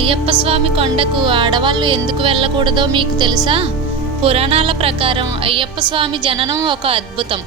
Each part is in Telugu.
అయ్యప్ప స్వామి కొండకు ఆడవాళ్ళు ఎందుకు వెళ్ళకూడదో మీకు తెలుసా? పురాణాల ప్రకారం అయ్యప్ప స్వామి జననం ఒక అద్భుతం.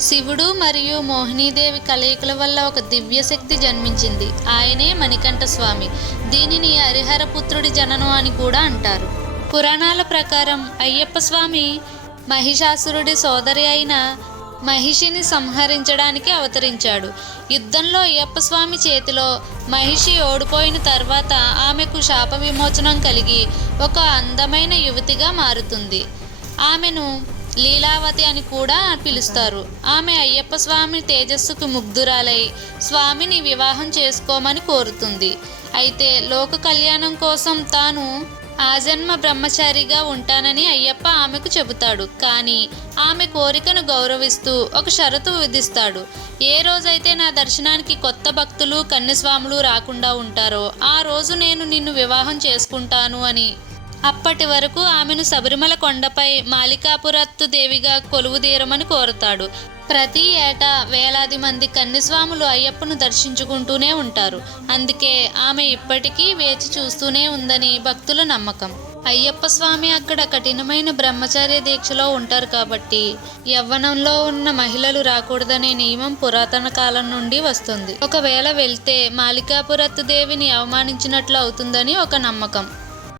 శివుడు మరియు మోహినీదేవి కలయికల వల్ల ఒక దివ్యశక్తి జన్మించింది. ఆయనే మణికంఠ స్వామి. దీనిని హరిహరపుత్రుడి జననం అని కూడా అంటారు. పురాణాల ప్రకారం అయ్యప్ప స్వామి మహిషాసురుడి సోదరి అయిన మహిషిని సంహరించడానికి అవతరించాడు. యుద్ధంలో అయ్యప్ప స్వామి చేతిలో మహిషి ఓడిపోయిన తర్వాత ఆమెకు శాప విమోచనం కలిగి ఒక అందమైన యువతిగా మారుతుంది. ఆమెను లీలావతి అని కూడా పిలుస్తారు. ఆమె అయ్యప్ప స్వామి తేజస్సుకు ముగ్ధురాలై స్వామిని వివాహం చేసుకోమని కోరుతుంది. అయితే లోక కళ్యాణం కోసం తాను ఆజన్మ బ్రహ్మచారిగా ఉంటానని అయ్యప్ప ఆమెకు చెబుతాడు. కానీ ఆమె కోరికను గౌరవిస్తూ ఒక షరతు విధిస్తాడు. ఏ రోజైతే నా దర్శనానికి కొత్త భక్తులు కన్యస్వాములు రాకుండా ఉంటారో ఆ రోజు నేను నిన్ను వివాహం చేసుకుంటాను అని. అప్పటి వరకు ఆమెను శబరిమల కొండపై మాలికాపురత్తు దేవిగా కొలువుదీరమని కోరతాడు. ప్రతి ఏటా వేలాది మంది కన్యస్వాములు అయ్యప్పను దర్శించుకుంటూనే ఉంటారు. అందుకే ఆమె ఇప్పటికీ వేచి చూస్తూనే ఉందని భక్తుల నమ్మకం. అయ్యప్ప స్వామి అక్కడ కఠినమైన బ్రహ్మచర్య దీక్షలో ఉంటారు కాబట్టి యవ్వనంలో ఉన్న మహిళలు రాకూడదనే నియమం పురాతన కాలం నుండి వస్తుంది. ఒకవేళ వెళ్తే మాలికాపురత్తు దేవిని అవమానించినట్లు అవుతుందని ఒక నమ్మకం.